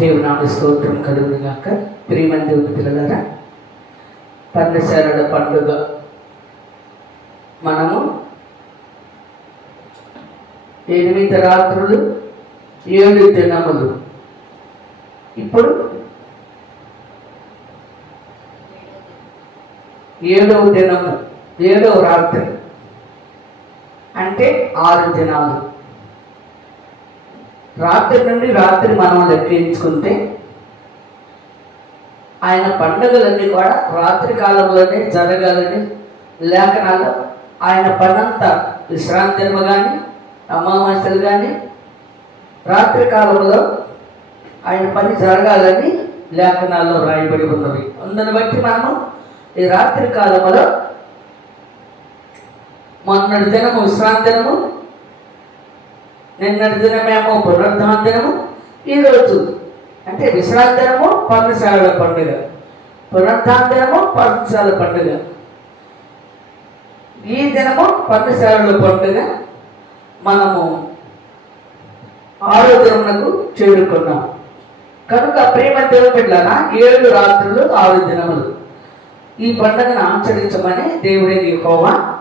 దేవునాడు స్తోత్రం కలుగును గాక. ప్రియమైన దేవుని పిల్లలరా పర్ణశాలల పండుగ. మనము ఎనిమిది రాత్రులు ఏడు దినములు. ఇప్పుడు ఏడవ దినము ఏడవ రాత్రి. అంటే ఆరు దినాలు. రాత్రి నుండి రాత్రి మనం లెక్కించుకుంటే ఆయన పండుగలన్నీ కూడా రాత్రి కాలంలోనే జరగాలని లేఖనాలు ఆయన పనంతా విశ్రాంతిమ కానీ అమావాస్యలు కానీ రాత్రి కాలంలో ఆయన పని జరగాలని లేఖనాల్లో రాయబడి ఉన్నవి. అందుని బట్టి మనము ఈ రాత్రి కాలంలో మొన్నటి దినము విశ్రాంతి దినము నిన్నటి దినమేమో పునరుద్ధాన దినము. ఈరోజు అంటే విశ్రాంతి దినము పర్ణశాలల పండుగ. పునరుద్ధాన దినము పర్ణశాల పండుగ. ఈ దినము పర్ణశాలల పండుగ మనము ఆరో దినమునకు చేరుకున్నాం. కనుక ప్రేమ దేవుడిలాగా ఏడు రాత్రులు ఆరు దినములు. ఈ పండుగను ఆచరించమని దేవుడి యెహోవా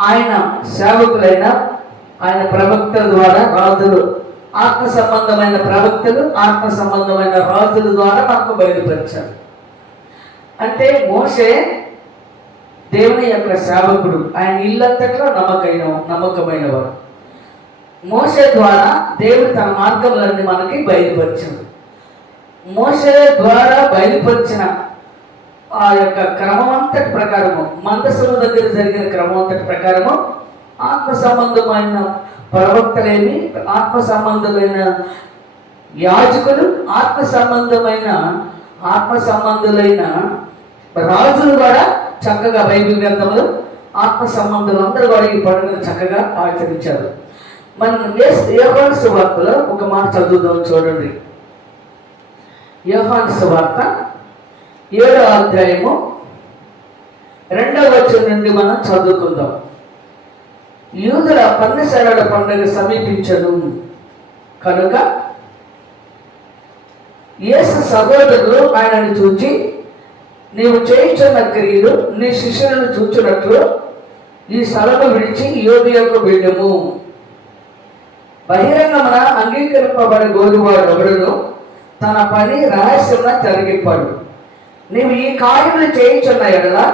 ఆయన సేవకులైన ఆయన ప్రవక్తల ద్వారా రాజులు ఆత్మ సంబంధమైన ప్రవక్తలు ఆత్మ సంబంధమైన రాజుల ద్వారా మనకు బయలుపరిచారు. అంటే మోసే దేవుని యొక్క సేవకుడు. ఆయన ఇల్లంతట్లో నమ్మకైన నమ్మకమైన వాడు మోసే ద్వారా దేవుడు తన మార్గములన్నీ మనకి బయలుపరిచింది మోసే ద్వారా బయలుపరిచిన ఆ యొక్క క్రమం అంతటి ప్రకారము మందసము దగ్గర జరిగిన క్రమం అంతటి ప్రకారము ఆత్మ సంబంధమైన ప్రవక్తలేమి ఆత్మ సంబంధమైన యాజకులు ఆత్మ సంబంధమైన ఆత్మ సంబంధులైన రాజులు కూడా చక్కగా బైబిల్ గ్రంథములు ఆత్మ సంబంధులు అందరూ కూడా ఈ పండుగను చక్కగా ఆచరించారు. మనం యోహాన్ సువార్తలో ఒక మాట చదువుదాం చూడండి. యోహాన్ సువార్త ఏడో అధ్యాయము రెండవ వచ్చం నుండి మనం చదువుకుందాం. యూదుల పన్నెశరడ పండుగ సమీపించదు కనుక యేసు సహోదరులు ఆయనను చూచి నీవు చేయించున్న క్రియలు నీ శిష్యులను చూచినట్లు ఈ స్థలము విడిచి యోగియకు వెళ్ళము. బహిరంగమున అంగీకరింపబడి గోరువాడు ఎవడును తన పని రహస్యమున జరిగిప్పాడు నీవు ఈ కార్యములు చేయించున్న ఎడలా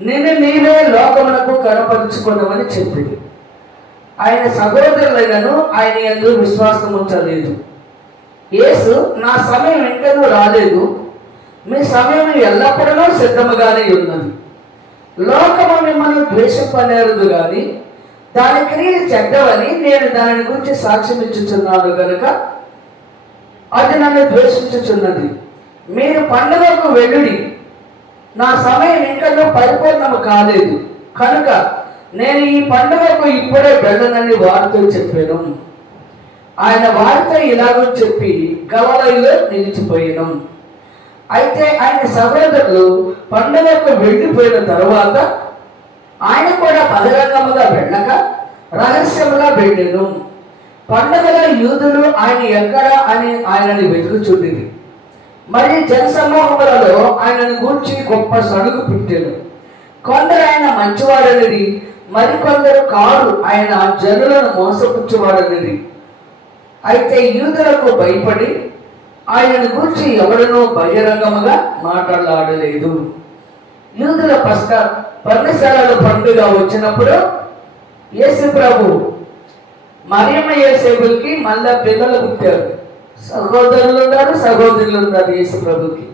నిన్ను నీవే లోకమునకు కనపరుచుకున్నామని చెప్పింది ఆయన సహోదరులైనను ఆయన ఎందు విశ్వాసం ఉంచలేదు. యేసు నా సమయం ఇంకనూ రాలేదు. మీ సమయం ఎల్లప్పుడూ సిద్ధముగానే ఉన్నది. లోకము మిమ్మల్ని ద్వేషపనేరదు కానీ దాని క్రియలు చెడ్డవని నేను దాని గురించి సాక్ష్యం ఇచ్చుచున్నాను కనుక అది నన్ను ద్వేషించుచున్నది. మీరు పండుగకు వెళ్ళుడి. నా సమయం ఇంకనూ పరిపూర్ణము కాలేదు. కనుక నేను ఈ పండుగకు ఇప్పుడే వెళ్ళనని వారితో చెప్పాను. ఆయన వారితో ఇలాగో చెప్పి గవలైలో నిలిచిపోయాను. అయితే ఆయన సహోదరులు పండుగకు వెళ్ళిపోయిన తరువాత ఆయన కూడా బహిరంగముగా వెళ్ళక రహస్యముగా వెళ్ళాను. పండుగల యూదులు ఆయన ఎక్కడ అని ఆయనని వెతుకుచుండేది మరి జనసమూహములలో ఆయనను గూర్చి గొప్ప సడుగు పుట్టాను. కొందరు ఆయన మంచివాడనిది మరికొందరు కారు ఆయన జనులను మోసపుచ్చువాడనిది. అయితే యూదులకు భయపడి ఆయనను గూర్చి ఎవడనూ బహిరంగముగా మాట్లాడలేదు. యూదుల పస్క పర్ణశాలల పండుగ వచ్చినప్పుడు యేసు ప్రభు మరియమ్మ యేసేపులకి మళ్ళా పిల్లలు పుట్టారు. సహోదరులు ఉన్నారు సహోదరులు ఉన్నారు యేసు ప్రభుకి.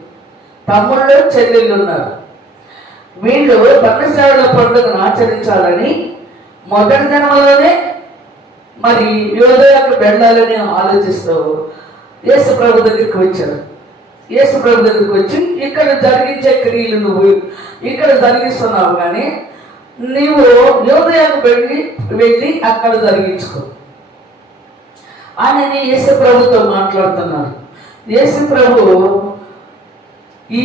తమ్ముళ్ళు చెల్లెళ్ళు ఉన్నారు వీళ్ళు పర్ణశాలల పండుగను ఆచరించాలని మొదటి దినంలోనే మరి యోధలకు వెళ్ళాలని ఆలోచిస్తూ యేసు ప్రభు దగ్గరికి వచ్చారు. యేసు ప్రభు దగ్గరికి వచ్చి ఇక్కడ జరిగించే క్రియలు నువ్వు ఇక్కడ జరిగిస్తున్నావు కానీ నీవు యోధయాకు వెళ్ళి వెళ్ళి అక్కడ జరిగించుకో. అని యేసు ప్రభుతో మాట్లాడుతున్నారు. యేసు ప్రభు ఈ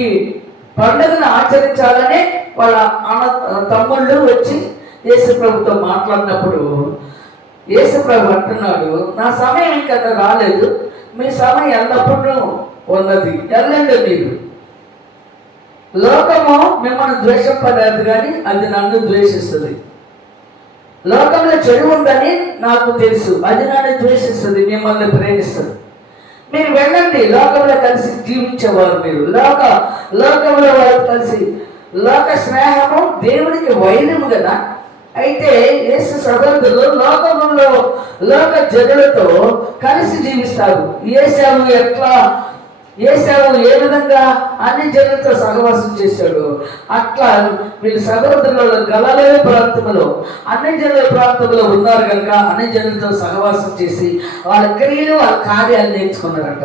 పండుగను ఆచరించాలనే వాళ్ళ అన్న తమ్ముళ్ళు వచ్చి యేసు ప్రభుతో మాట్లాడినప్పుడు యేసు ప్రభు అంటున్నాడు నా సమయం ఇంకా రాలేదు. మీ సమయం ఎల్లప్పుడూ ఉన్నది. వెళ్ళండి మీరు. లోకము మిమ్మల్ని ద్వేషపడదు కానీ అది నన్ను ద్వేషిస్తుంది. లోకంలో చెడు ఉందని నాకు తెలుసు. అది నన్ను ద్వేషిస్తుంది మిమ్మల్ని ప్రేమిస్తుంది. మీరు వెళ్ళండి లోకంలో కలిసి జీవించేవారు మీరు. లోక లోకంలో వారు కలిసి లోక స్నేహము దేవునికి వైరము కదా? అయితే యేసు సదంతులు లోకంలో లోక జనులతో కలిసి జీవిస్తారు. ఏసావు ఎట్లా ఏసావు ఏ విధంగా అన్ని జనులతో సహవాసం చేశాడు? అట్లా వీళ్ళు సహోదరులలో గలలే ప్రాంతంలో అన్ని జనుల ప్రాంతంలో ఉన్నారు కనుక అన్ని జనులతో సహవాసం చేసి వాళ్ళ క్రియలు వాళ్ళ కార్యాలు నేర్చుకున్నారంట.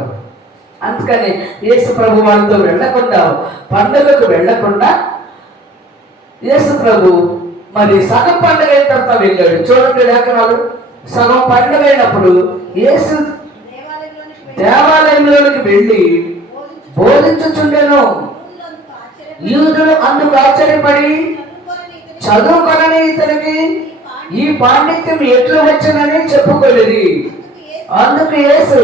అందుకని యేసు ప్రభు వాళ్ళతో వెళ్ళకుండా పండుగకు వెళ్ళకుండా యేసు ప్రభు మరి సగం పండుగ అయిన తర్వాత వెళ్ళాడు. చూడండి లేఖనాలు. సగం పండుగ అయినప్పుడు యేసు దేవాలయంలోనికి వెళ్ళి బోధించుచుండెను. యూదులు అందుకు ఆశ్చర్యపడి చదువుకొనని ఇతనికి ఈ పాండిత్యం ఎట్లు వచ్చనని చెప్పుకోలేదు అందుకు యేసు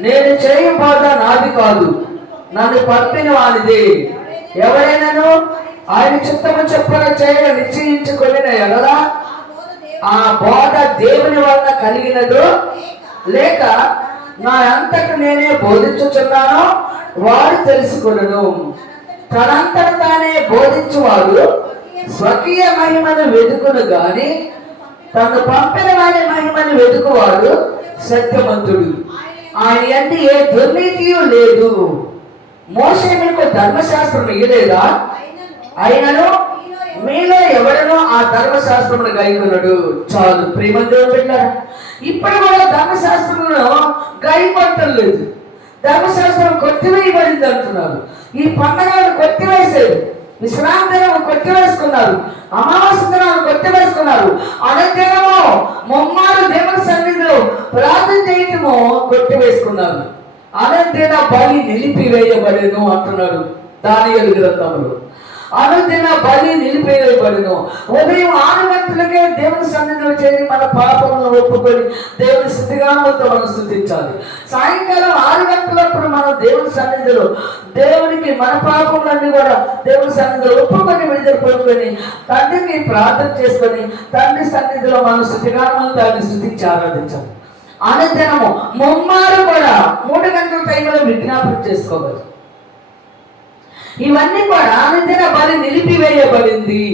నేను చేయ బాధ నాది కాదు నన్ను పంపిన వానిది. ఎవరైనాను ఆయన చిత్తము చెప్పిన చేయ నిశ్చయించుకొని ఎడలా ఆ బోధ ఆ దేవుని దేవుని వలన కలిగినదో లేక నా అంతకు నేనే బోధించుచున్నానో వాడు తెలుసుకొనను తనంతట తానే బోధించువాడు. స్వకీయ మహిమను వెతుకును గాని తను పంపిన వారి మహిమను వెతుకువాడు సత్యవంతుడు. ఆయన అంటే ఏ దుర్నీతియు లేదు. మోసే మీకు ధర్మశాస్త్రం ఇయ్యలేదా? అయినను మీలో ఎవడనో ఆ ధర్మశాస్త్రమును గైకొనడు. చాలు ప్రేమంతో దేవుడు ఇప్పుడు కూడా ధర్మశాస్త్రంలో గైపట్టం లేదు. ధర్మశాస్త్రం కొట్టివేయబడింది అంటున్నారు. ఈ పండగలను కొట్టివేసేది. విశ్రాంతి దినం కొట్టివేసుకున్నారు. అమావాస్య దినం కొట్టివేసుకున్నారు. అనదినము ముమ్మారు దేవుని సన్నిధిలో ప్రార్థన చేయటము కొట్టివేసుకున్నారు. అనదిన బలి నిలిపివేయబడేను అంటున్నాడు దాని గ్రంథంలో అనుదిన బలి నిలిపివేయబడును. ఉదయం ఆరు గంటలకే దేవుని సన్నిధిలో చేరి మన పాపములను ఒప్పుకొని దేవుని స్థితిగానంతో మనం స్థుతించాలి సాయంకాలం ఆరు గంటలప్పుడు మనం దేవుని సన్నిధిలో దేవునికి మన పాపములన్నీ కూడా దేవుని సన్నిధిలో ఒప్పుకొని విడుదల పొందుకొని తండ్రిని ప్రార్థన చేసుకొని తండ్రి సన్నిధిలో మనం స్థితిగానంతో దాన్ని స్థుతించి ఆరాధించాలి. అనుదినము ముమ్మారు కూడా మూడు గంటల టైంలో విజ్ఞాపన చేసుకోవాలి. ఇవన్నీ కూడా అనుదిన బలి నిలిపివేయబడింది.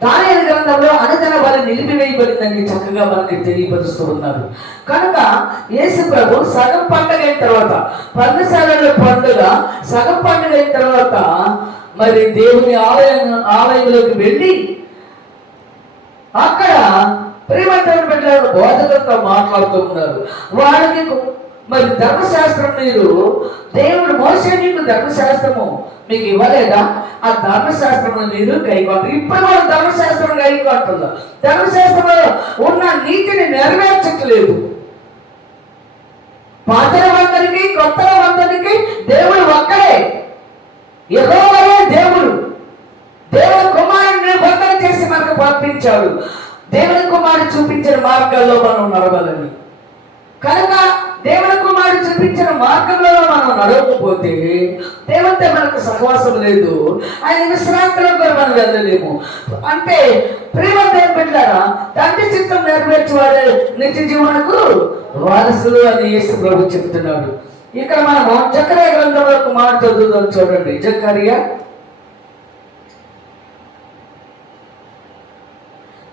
దాని గ్రంథంలో అనుదిన బలి నిలిపివేయబడిందని చక్కగా మనకి తెలియపరుస్తూ ఉన్నారు. కనుక యేసు ప్రభు సగం పండుగ అయిన తర్వాత పర్ణశాలలో పండుగ సగం పండుగ అయిన తర్వాత మరి దేవుని ఆలయం ఆలయంలోకి వెళ్ళి అక్కడ ప్రియమంత్రులు పెట్టారు బోధకులతో మాట్లాడుతూ ఉన్నారు. వారికి మరి ధర్మశాస్త్రం మీరు దేవుడు మోసే నీకు ధర్మశాస్త్రము మీకు ఇవ్వలేదా? ఆ ధర్మశాస్త్రము మీరు కైకొంటారు ఇప్పుడు కూడా ధర్మశాస్త్రం కైకొంటున్నారు ధర్మశాస్త్రంలో ఉన్న నీతిని నెరవేర్చట్లేదు. పాతల వందరికి కొత్తల వందరికి దేవుడు ఒక్కడే. యెహోవాయే దేవుడు. దేవుడి కుమారుడిని వందన చేసి మనకు పంపించాడు. దేవుని కుమారుడు చూపించిన మార్గాల్లో మనం నడవాలని. కనుక చూపించిన మార్గంలో మనం నడవకపోతే దేవునితో మనకు సహవాసం లేదు. ఆయన విశ్రాంతిలో కూడా మనం వెళ్ళలేము. అంటే ప్రేమ దేవుని తండ్రి చిత్తం నెరవేర్చి వాడే నిత్య జీవనకు వారసులు అని యేసు ప్రభు చెప్తున్నాడు. ఇక్కడ మనము జకర్య గ్రంథం వరకు మాట చదువుదాం చూడండి. జకర్య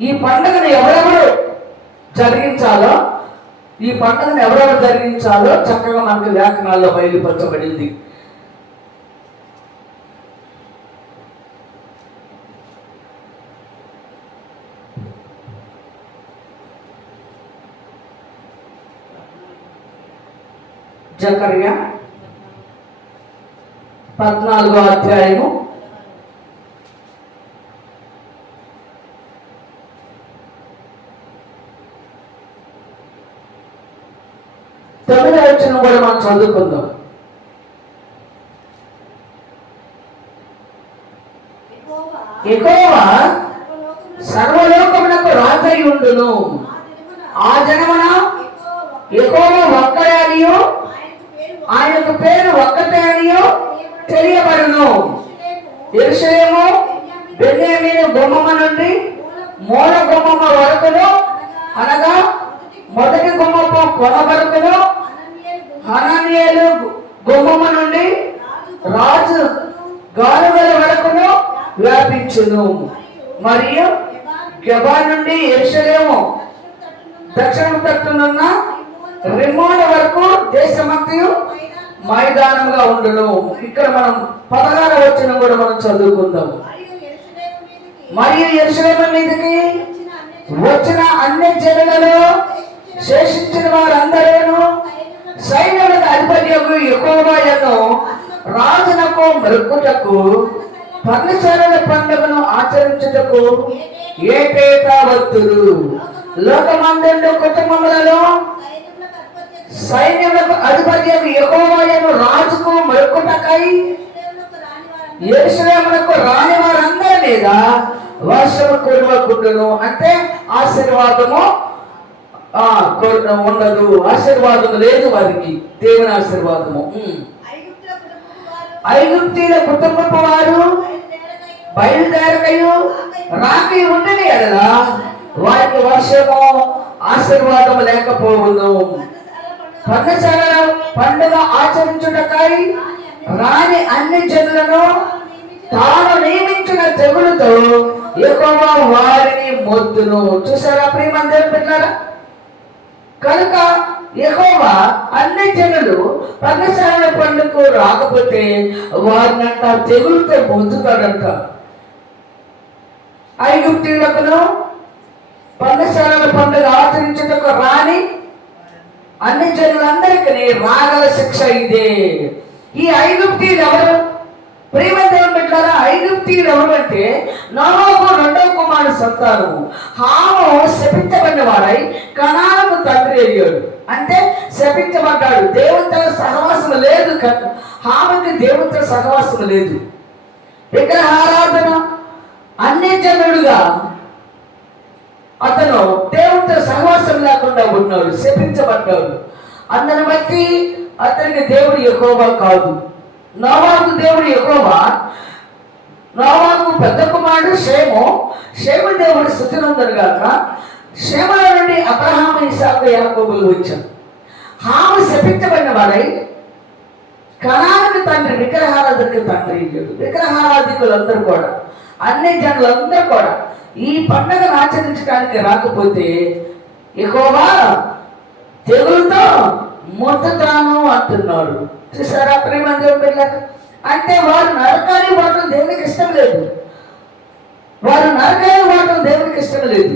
ఈ పండుగను ఎవరెవరు జరిగించాలో ఈ పండుగను ఎవరెవరు జరిగించాలో చక్కగా మనకు లేఖనాల్లో బయలుపరచబడింది. జకర్య పద్నాలుగో అధ్యాయము తొమ్మిదో వచ్చిన కూడా మనం చదువుకుందాం. యెహోవా ఎక్కువ సర్వలోకమునకు సర్వలోకమునకు రాజై ఉండును. ఆ దినమున జనమున యెహోవా ఎక్కువ ఒక్కడే అనియు ఆయనకు పేరు ఆయనకు ఒక్కటే అనియు తెలియబడును. యెరూషలేము, బెన్యామీను గుమ్మమ నుండి మూల గుమ్మమ వరకును అనగా మొదటి గుమ్మపు కొన వరకును హననీయులు గుమ్మము నుండి రాజు గాలుగల వరకును వ్యాపించును. మరియు గబా నుండి ఎరుషలేము దక్షిణ తట్టునున్న రిమోన్ వరకు దేశమంతయు మైదానముగా ఉండను. ఇక్కడ మనం పదహార వచ్చిన కూడా మనం చదువుకుందాం. మరియు యెరూషలేము ఎరుసలేము మీదకి వచ్చిన అన్ని వచ్చిన అన్ని జనులలో శేషించిన వారందరూ సైన్యులకు అధిపత్యకు ఎక్కువను రాజునకు మృక్కుటకు పర్ణశాలల పండుగను ఆచరించుటకు ఏటేటా వత్తురు లోకమందుండు కుటుంబములలో సైన్యులకు అధిపత్యం ఎక్కువను రాజుకు మృక్కుటకై యెరూషలేమునకు రాని రాని వారందరి మీద వర్షము కురవకుండును. అంటే ఆశీర్వాదము ఆ కొర- ఉండదు ఆశీర్వాదం లేదు వారికి దేవుని ఆశీర్వాదము. వారు ఐగుప్తీల కుటుంబపు వారు బయలుదేరకయు రాకి ఉండని ఎడలా వారికి వర్షము ఆశీర్వాదము లేకపోవును. పర్ణశాల పండుగ పండుగ ఆచరించుటకై రాని అన్ని జనులను తాను నియమించిన జగులతో ఎక్కువ వారిని మొద్దును చూసారా ప్రియమందిరం పెట్టారా కనుక ఎహోవా అన్ని జనులు పర్ణశాల పండుగకు రాకపోతే వారినంట తెగులుతో పొందుతాడంట ఐగుప్తీలకును పర్ణశాలల పండుగ ఆచరించటకు రాని అన్ని జనులందరికీ రాగల శిక్ష ఇదే. ఈ ఐగుప్తీలు ఎవరు? ప్రేమదేవుని పెట్టారా ఐగుప్తీయులు ఎవరు అంటే నోవాకు రెండవ కుమారుడు సంతానము హాము శపించబడిన వాడై కణాలకు తండ్రి అయ్యాడు. అంటే శపించబడ్డాడు. దేవునితో సహవాసం లేదు కనుక హామకి దేవునితో సహవాసం లేదు. విగ్రహారాధన అన్ని జనుడుగా అతను దేవునితో సహవాసం లేకుండా ఉన్నాడు శపించబడ్డాడు. అందరి బట్టి అతనికి దేవుడు ఎక్కువగా కాదు. నోవాకు దేవుడు ఎక్కువగా నోవాకు పెద్ద కుమారుడు షేము. షేము దేవుడు స్థుతినందరు గాక. షేముల నుండి అబ్రహాము ఇసాకు యాకోబులు వచ్చారు. హాము శపించబడిన వారై కణానికి తండ్రి విగ్రహారాధనకి తండ్రి విగ్రహారాధికులందరూ కూడా అన్ని జనులందరూ కూడా ఈ పండుగను ఆచరించడానికి రాకపోతే ఎక్కువగా తెగులతో మొత్తుతాను అంటున్నాడు. చూసారా ప్రేమ దేవుని బిడ్డలారా? అంటే వారు నరకాన్ని వాడటం దేవునికి ఇష్టం లేదు. వారు నరకాన్ని వాడటం దేవునికి ఇష్టం లేదు.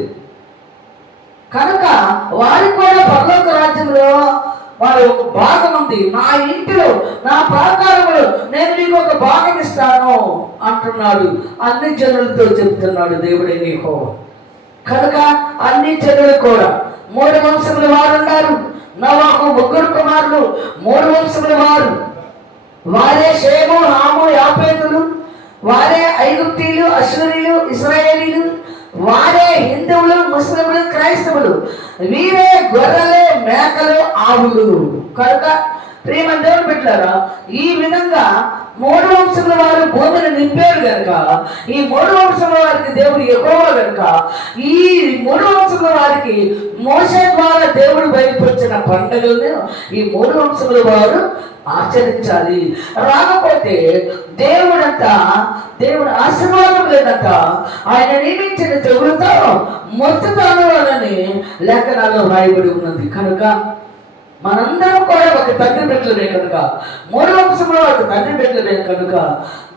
కనుక వారికి కూడా పర్లోక రాజ్యంలో వారి ఒక భాగం ఉంది. నా ఇంటిలో నా ప్రాకారంలో నేను నీకు ఒక భాగం ఇస్తాను అంటున్నాడు. అన్ని జనులతో చెప్తున్నాడు దేవుడే నీకో. కనుక అన్ని జనులు కూడా మూడు వంశముల వారు ఉన్నారు. నవాకు ముగ్గురు కుమారులు మూడు వంశముల వారు. వారే షేము హాము యాపేతులు. వారే ఐగుప్తీలు అశ్వరీలు ఇస్రాయేలీలు వారే హిందువులు ముస్లింలు క్రైస్తవులు. వీరే గొర్రెలే మేకలు ఆవులు. కనుక ప్రేమ దేవుడు పెట్టారా? ఈ విధంగా మూడు వంశముల వారు భూమిని నింపారు గనుక ఈ మూడు వంశముల వారికి దేవుడు ఎక్కువ గనుక ఈ మూడు వంశముల వారికి మోస ద్వారా దేవుడు బయలుపరిచిన పండుగలను ఈ మూడు వంశముల వారు ఆచరించాలి. రాకపోతే దేవుడంత దేవుడు ఆశీర్వాదం లేదంట ఆయన నియమించిన చెవులతో మొత్తం అని లేఖనాల్లో రాయబడి ఉన్నది. కనుక మనందరం కూడా ఒక తండ్రి బిడ్డలమే కనుక. మూడు వంశంలో ఒక తండ్రి బిడ్డలమే కనుక.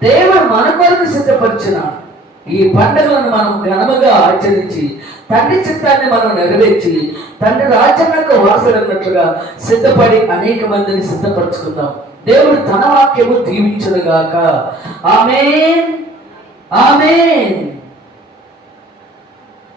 దేవుడు మన కొరకు సిద్ధపరిచిన ఈ పండుగలను మనం ఘనముగా ఆచరించి తండ్రి చిత్తాన్ని మనం నెరవేర్చి తండ్రి రాజ్యాంగ వారసులన్నట్లుగా సిద్ధపడి అనేక మందిని సిద్ధపరచుకుందాం. దేవుడు తన వాక్యము దీవించదుగాక ఆమె ఆమె